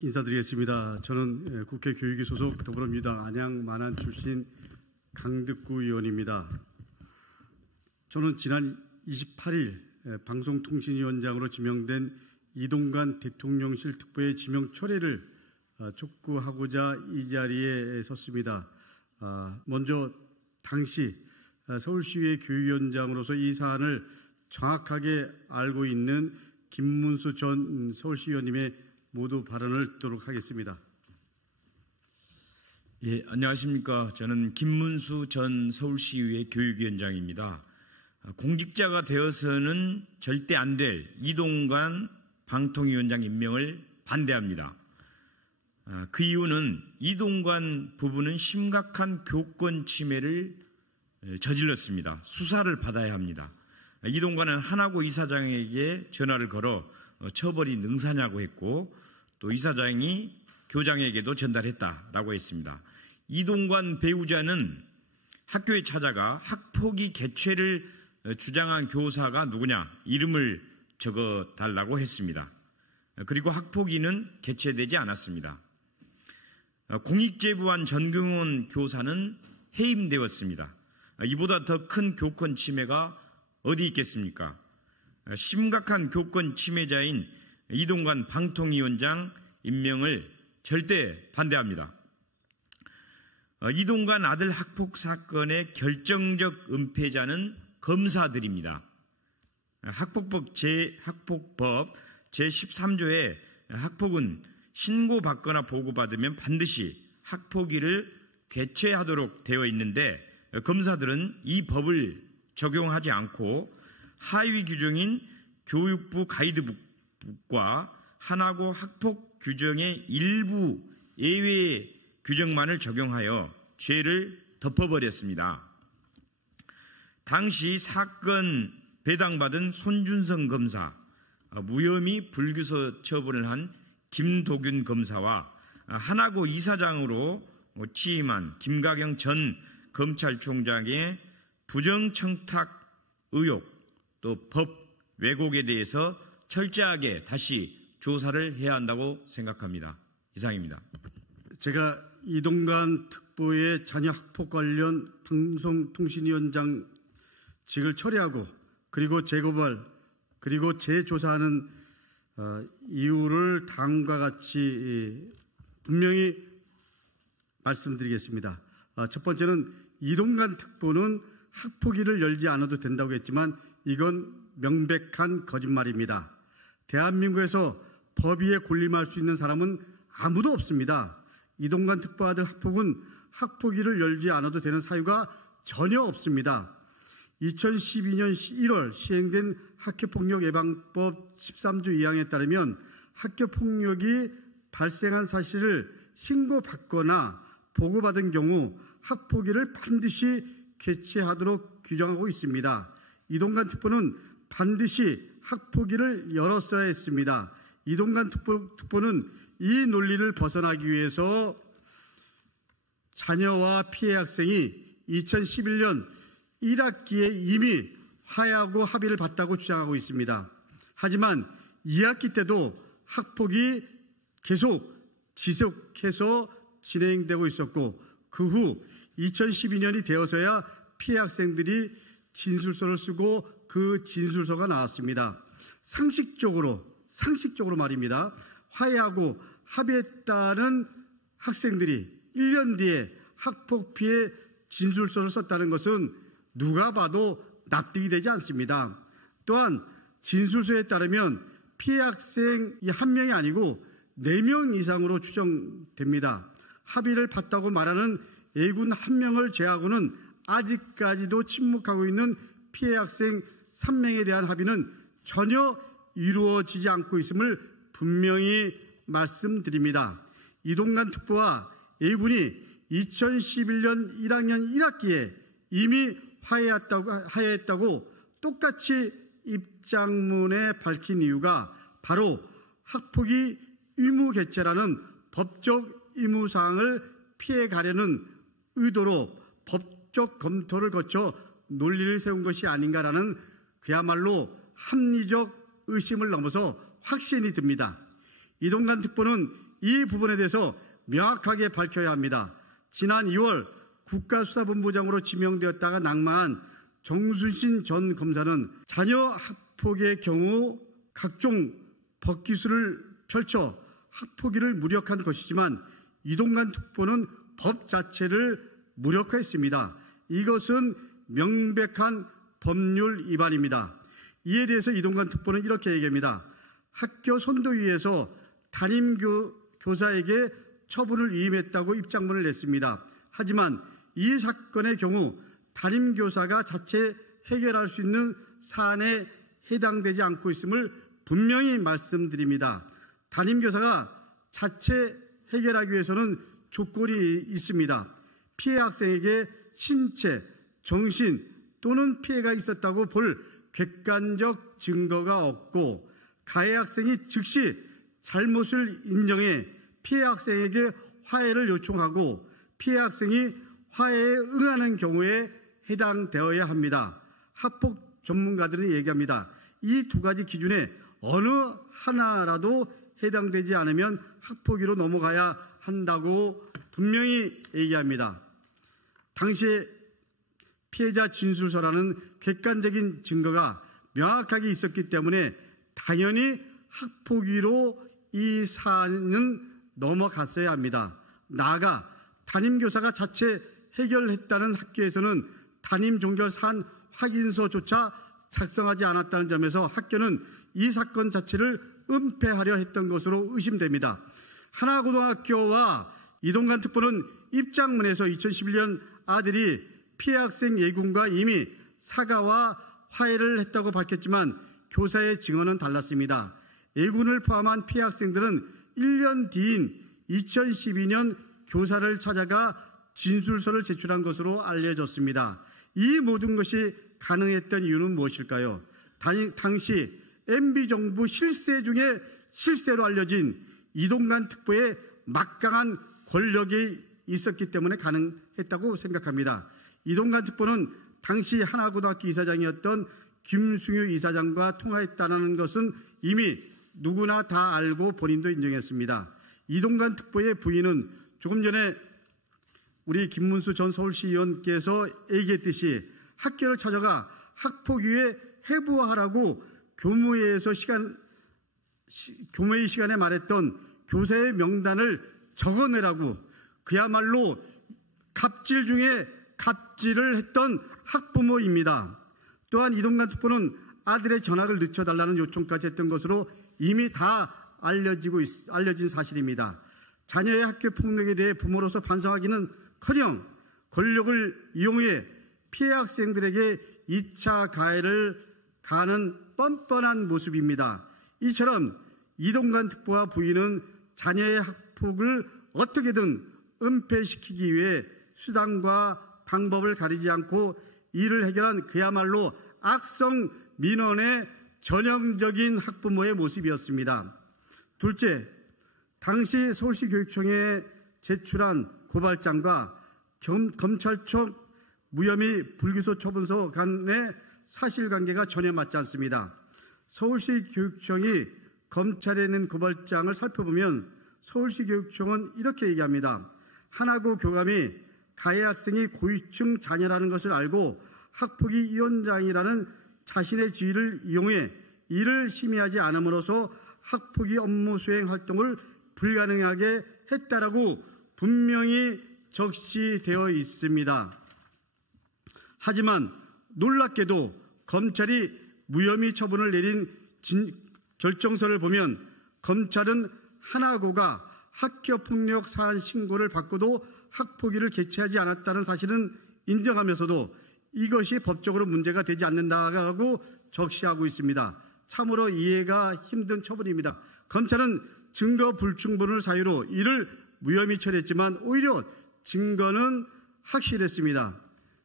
인사드리겠습니다. 저는 국회 교육위 소속 더불어민주당 안양 만안 출신 강득구 의원입니다. 저는 지난 28일 방송통신위원장으로 지명된 이동관 대통령실 특보의 지명 철회를 촉구하고자 이 자리에 섰습니다. 먼저 당시 서울시의회 교육위원장으로서 이 사안을 정확하게 알고 있는 김문수 전 서울시의원님의 모두 발언을 듣도록 하겠습니다. 예, 안녕하십니까. 저는 김문수 전 서울시의회 교육위원장입니다. 공직자가 되어서는 절대 안 될 이동관 방통위원장 임명을 반대합니다. 그 이유는 이동관 부부는 심각한 교권 침해를 저질렀습니다. 수사를 받아야 합니다. 이동관은 하나고 이사장에게 전화를 걸어 처벌이 능사냐고 했고 또 이사장이 교장에게도 전달했다라고 했습니다. 이동관 배우자는 학교에 찾아가 학폭위 개최를 주장한 교사가 누구냐 이름을 적어달라고 했습니다. 그리고 학폭위는 개최되지 않았습니다. 공익제보한 전경원 교사는 해임되었습니다. 이보다 더 큰 교권 침해가 어디 있겠습니까? 심각한 교권 침해자인 이동관 방통위원장 임명을 절대 반대합니다. 이동관 아들 학폭 사건의 결정적 은폐자는 검사들입니다. 학폭법 제13조에 학폭은 신고받거나 보고받으면 반드시 학폭위를 개최하도록 되어 있는데 검사들은 이 법을 적용하지 않고 하위 규정인 교육부 가이드북과 하나고 학폭 규정의 일부 예외 규정만을 적용하여 죄를 덮어버렸습니다. 당시 사건 배당받은 손준성 검사, 무혐의 불구속 처분을 한 김도균 검사와 하나고 이사장으로 취임한 김가경 전 검찰총장의 부정청탁 의혹 또 법 왜곡에 대해서 철저하게 다시 조사를 해야 한다고 생각합니다. 이상입니다. 제가 이동관 특보의 자녀 학폭 관련 방송통신위원장직을 철회하고 그리고 재고발 그리고 재조사하는 이유를 다음과 같이 분명히 말씀드리겠습니다. 첫 번째는 이동관 특보는 학폭위를 열지 않아도 된다고 했지만 이건 명백한 거짓말입니다. 대한민국에서 법위에 군림할 수 있는 사람은 아무도 없습니다. 이동관 특보 아들 학폭은 학폭위를 열지 않아도 되는 사유가 전혀 없습니다. 2012년 1월 시행된 학교폭력 예방법 13조 2항에 따르면 학교폭력이 발생한 사실을 신고받거나 보고받은 경우 학폭위를 반드시 개최하도록 규정하고 있습니다. 이동관 특보는 반드시 학폭위를 열었어야 했습니다. 이동관 특보는 이 논리를 벗어나기 위해서 자녀와 피해 학생이 2011년 1학기에 이미 화해하고 합의를 봤다고 주장하고 있습니다. 하지만 2학기 때도 학폭이 계속 지속해서 진행되고 있었고 그 후 2012년이 되어서야 피해 학생들이 진술서를 쓰고 그 진술서가 나왔습니다. 상식적으로 말입니다. 화해하고 합의했다는 학생들이 1년 뒤에 학폭 피해 진술서를 썼다는 것은 누가 봐도 납득이 되지 않습니다. 또한 진술서에 따르면 피해 학생이 1명이 아니고 4명 이상으로 추정됩니다. 합의를 봤다고 말하는 A군 1명을 제외하고는 아직까지도 침묵하고 있는 피해 학생 3명에 대한 합의는 전혀 이루어지지 않고 있음을 분명히 말씀드립니다. 이동관 특보와 A군이 2011년 1학년 1학기에 이미 화해했다고 똑같이 입장문에 밝힌 이유가 바로 학폭위 의무 개최라는 법적 의무사항을 피해가려는 의도로 법적 검토를 거쳐 논리를 세운 것이 아닌가라는 그야말로 합리적 의심을 넘어서 확신이 듭니다. 이동관 특보는 이 부분에 대해서 명확하게 밝혀야 합니다. 지난 2월 국가수사본부장으로 지명되었다가 낙마한 정순신 전 검사는 자녀 학폭의 경우 각종 법기술을 펼쳐 학폭위를 무력한 것이지만 이동관 특보는 법 자체를 무력화했습니다. 이것은 명백한 법률 위반입니다. 이에 대해서 이동관 특보는 이렇게 얘기합니다. 학교 선도위에서 담임 교사에게 처분을 위임했다고 입장문을 냈습니다. 하지만 이 사건의 경우 담임 교사가 자체 해결할 수 있는 사안에 해당되지 않고 있음을 분명히 말씀드립니다. 담임 교사가 자체 해결하기 위해서는 조건이 있습니다. 피해 학생에게 신체, 정신 또는 피해가 있었다고 볼 객관적 증거가 없고 가해 학생이 즉시 잘못을 인정해 피해 학생에게 화해를 요청하고 피해 학생이 화해에 응하는 경우에 해당되어야 합니다. 학폭 전문가들은 얘기합니다. 이 두 가지 기준에 어느 하나라도 해당되지 않으면 학폭위로 넘어가야 한다고 분명히 얘기합니다. 당시에 피해자 진술서라는 객관적인 증거가 명확하게 있었기 때문에 당연히 학폭위로 이 사안은 넘어갔어야 합니다. 나아가 담임교사가 자체 해결했다는 학교에서는 담임 종결 사안 확인서조차 작성하지 않았다는 점에서 학교는 이 사건 자체를 은폐하려 했던 것으로 의심됩니다. 하나고등학교와 이동관 특보는 입장문에서 2011년 아들이 피해 학생 예군과 이미 사과와 화해를 했다고 밝혔지만 교사의 증언은 달랐습니다. 예군을 포함한 피해 학생들은 1년 뒤인 2012년 교사를 찾아가 진술서를 제출한 것으로 알려졌습니다. 이 모든 것이 가능했던 이유는 무엇일까요? 당시 MB정부 실세 중에 실세로 알려진 이동관 특보의 막강한 권력이 있었기 때문에 가능했다고 생각합니다. 이동관 특보는 당시 하나고등학교 이사장이었던 김승유 이사장과 통화했다는 것은 이미 누구나 다 알고 본인도 인정했습니다. 이동관 특보의 부인은 조금 전에 우리 김문수 전 서울시의원께서 얘기했듯이 학교를 찾아가 학폭위에 해부하라고 교무회의 시간에 말했던 교사의 명단을 적어내라고 그야말로 갑질 중에 갑질을 했던 학부모입니다. 또한 이동관 특보는 아들의 전학을 늦춰달라는 요청까지 했던 것으로 이미 다 알려진 사실입니다. 자녀의 학교 폭력에 대해 부모로서 반성하기는커녕 권력을 이용해 피해 학생들에게 2차 가해를 가하는 뻔뻔한 모습입니다. 이처럼 이동관 특보와 부인은 자녀의 학폭을 어떻게든 은폐시키기 위해 수단과 방법을 가리지 않고 이를 해결한 그야말로 악성 민원의 전형적인 학부모의 모습이었습니다. 둘째, 당시 서울시 교육청에 제출한 고발장과 검찰청 무혐의 불기소 처분서 간의 사실관계가 전혀 맞지 않습니다. 서울시 교육청이 검찰에 낸 고발장을 살펴보면 서울시 교육청은 이렇게 얘기합니다. 하나고 교감이 가해 학생이 고위층 자녀라는 것을 알고 학폭위 위원장이라는 자신의 지위를 이용해 이를 심의하지 않음으로써 학폭위 업무 수행 활동을 불가능하게 했다라고 분명히 적시되어 있습니다. 하지만 놀랍게도 검찰이 무혐의 처분을 내린 결정서를 보면 검찰은 하나고가 학교폭력 사안 신고를 받고도 학폭위를 개최하지 않았다는 사실은 인정하면서도 이것이 법적으로 문제가 되지 않는다고 적시하고 있습니다. 참으로 이해가 힘든 처분입니다. 검찰은 증거 불충분을 사유로 이를 무혐의 처리했지만 오히려 증거는 확실했습니다.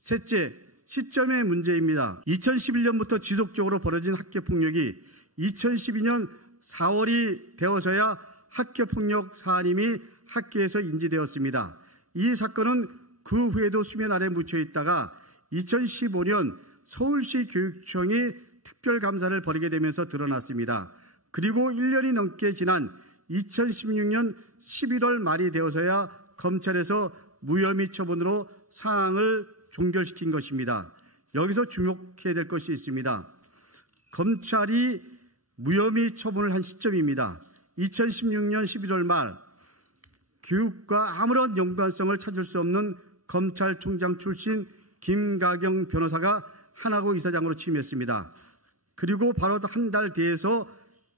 셋째, 시점의 문제입니다. 2011년부터 지속적으로 벌어진 학교폭력이 2012년 4월이 되어서야 학교폭력 사안임이 학교에서 인지되었습니다. 이 사건은 그 후에도 수면 아래 묻혀 있다가 2015년 서울시 교육청이 특별감사를 벌이게 되면서 드러났습니다. 그리고 1년이 넘게 지난 2016년 11월 말이 되어서야 검찰에서 무혐의 처분으로 사항을 종결시킨 것입니다. 여기서 주목해야 될 것이 있습니다. 검찰이 무혐의 처분을 한 시점입니다. 2016년 11월 말 교육과 아무런 연관성을 찾을 수 없는 검찰총장 출신 김가경 변호사가 하나고 이사장으로 취임했습니다. 그리고 바로 한 달 뒤에서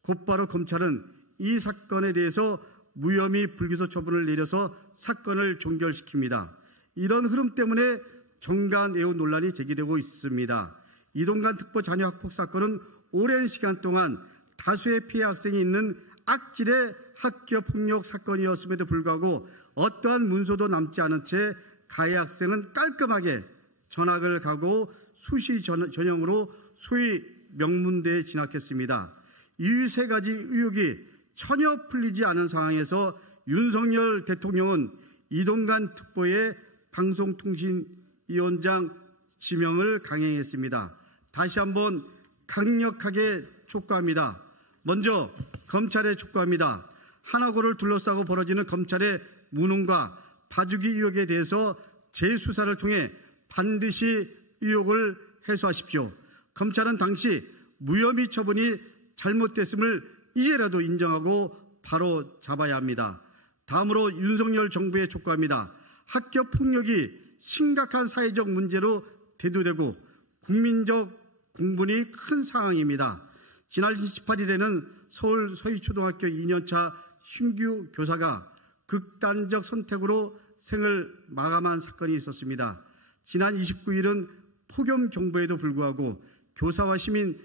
곧바로 검찰은 이 사건에 대해서 무혐의 불기소 처분을 내려서 사건을 종결시킵니다. 이런 흐름 때문에 정관 애호 논란이 제기되고 있습니다. 이동관 특보 자녀 학폭 사건은 오랜 시간 동안 다수의 피해 학생이 있는 악질의 학교 폭력 사건이었음에도 불구하고 어떠한 문서도 남지 않은 채 가해 학생은 깔끔하게 전학을 가고 수시 전형으로 소위 명문대에 진학했습니다. 이 세 가지 의혹이 전혀 풀리지 않은 상황에서 윤석열 대통령은 이동관 특보의 방송통신위원장 지명을 강행했습니다. 다시 한번 강력하게 촉구합니다. 먼저 검찰에 촉구합니다. 하나고를 둘러싸고 벌어지는 검찰의 무능과 봐주기 의혹에 대해서 재수사를 통해 반드시 의혹을 해소하십시오. 검찰은 당시 무혐의 처분이 잘못됐음을 이제라도 인정하고 바로 잡아야 합니다. 다음으로 윤석열 정부에 촉구합니다. 학교 폭력이 심각한 사회적 문제로 대두되고 국민적 공분이 큰 상황입니다. 지난 18일에는 서울 서희초등학교 2년차 신규 교사가 극단적 선택으로 생을 마감한 사건이 있었습니다. 지난 29일은 폭염 경보에도 불구하고 교사와 시민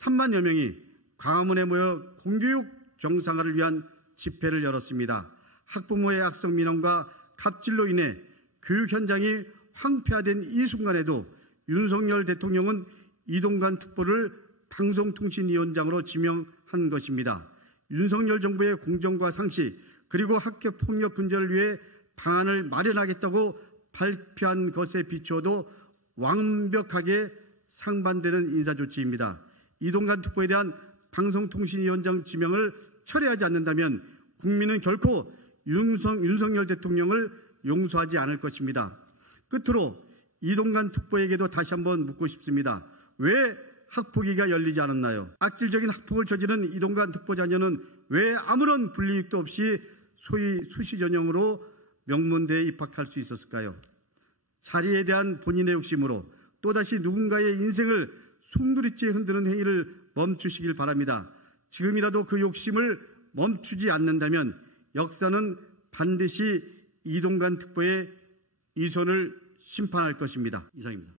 3만여 명이 광화문에 모여 공교육 정상화를 위한 집회를 열었습니다. 학부모의 악성 민원과 갑질로 인해 교육 현장이 황폐화된 이 순간에도 윤석열 대통령은 이동관 특보를 방송통신위원장으로 지명한 것입니다. 윤석열 정부의 공정과 상식 그리고 학교 폭력 근절을 위해 방안을 마련하겠다고 발표한 것에 비추어도 완벽하게 상반되는 인사조치입니다. 이동관 특보에 대한 방송통신위원장 지명을 철회하지 않는다면 국민은 결코 윤석열 대통령을 용서하지 않을 것입니다. 끝으로 이동관 특보에게도 다시 한번 묻고 싶습니다. 왜 학폭위가 열리지 않았나요? 악질적인 학폭을 저지른 이동관 특보 자녀는 왜 아무런 불이익도 없이 소위 수시 전형으로 명문대에 입학할 수 있었을까요? 자리에 대한 본인의 욕심으로 또다시 누군가의 인생을 송두리째 흔드는 행위를 멈추시길 바랍니다. 지금이라도 그 욕심을 멈추지 않는다면 역사는 반드시 이동관 특보의 이 손을 심판할 것입니다. 이상입니다.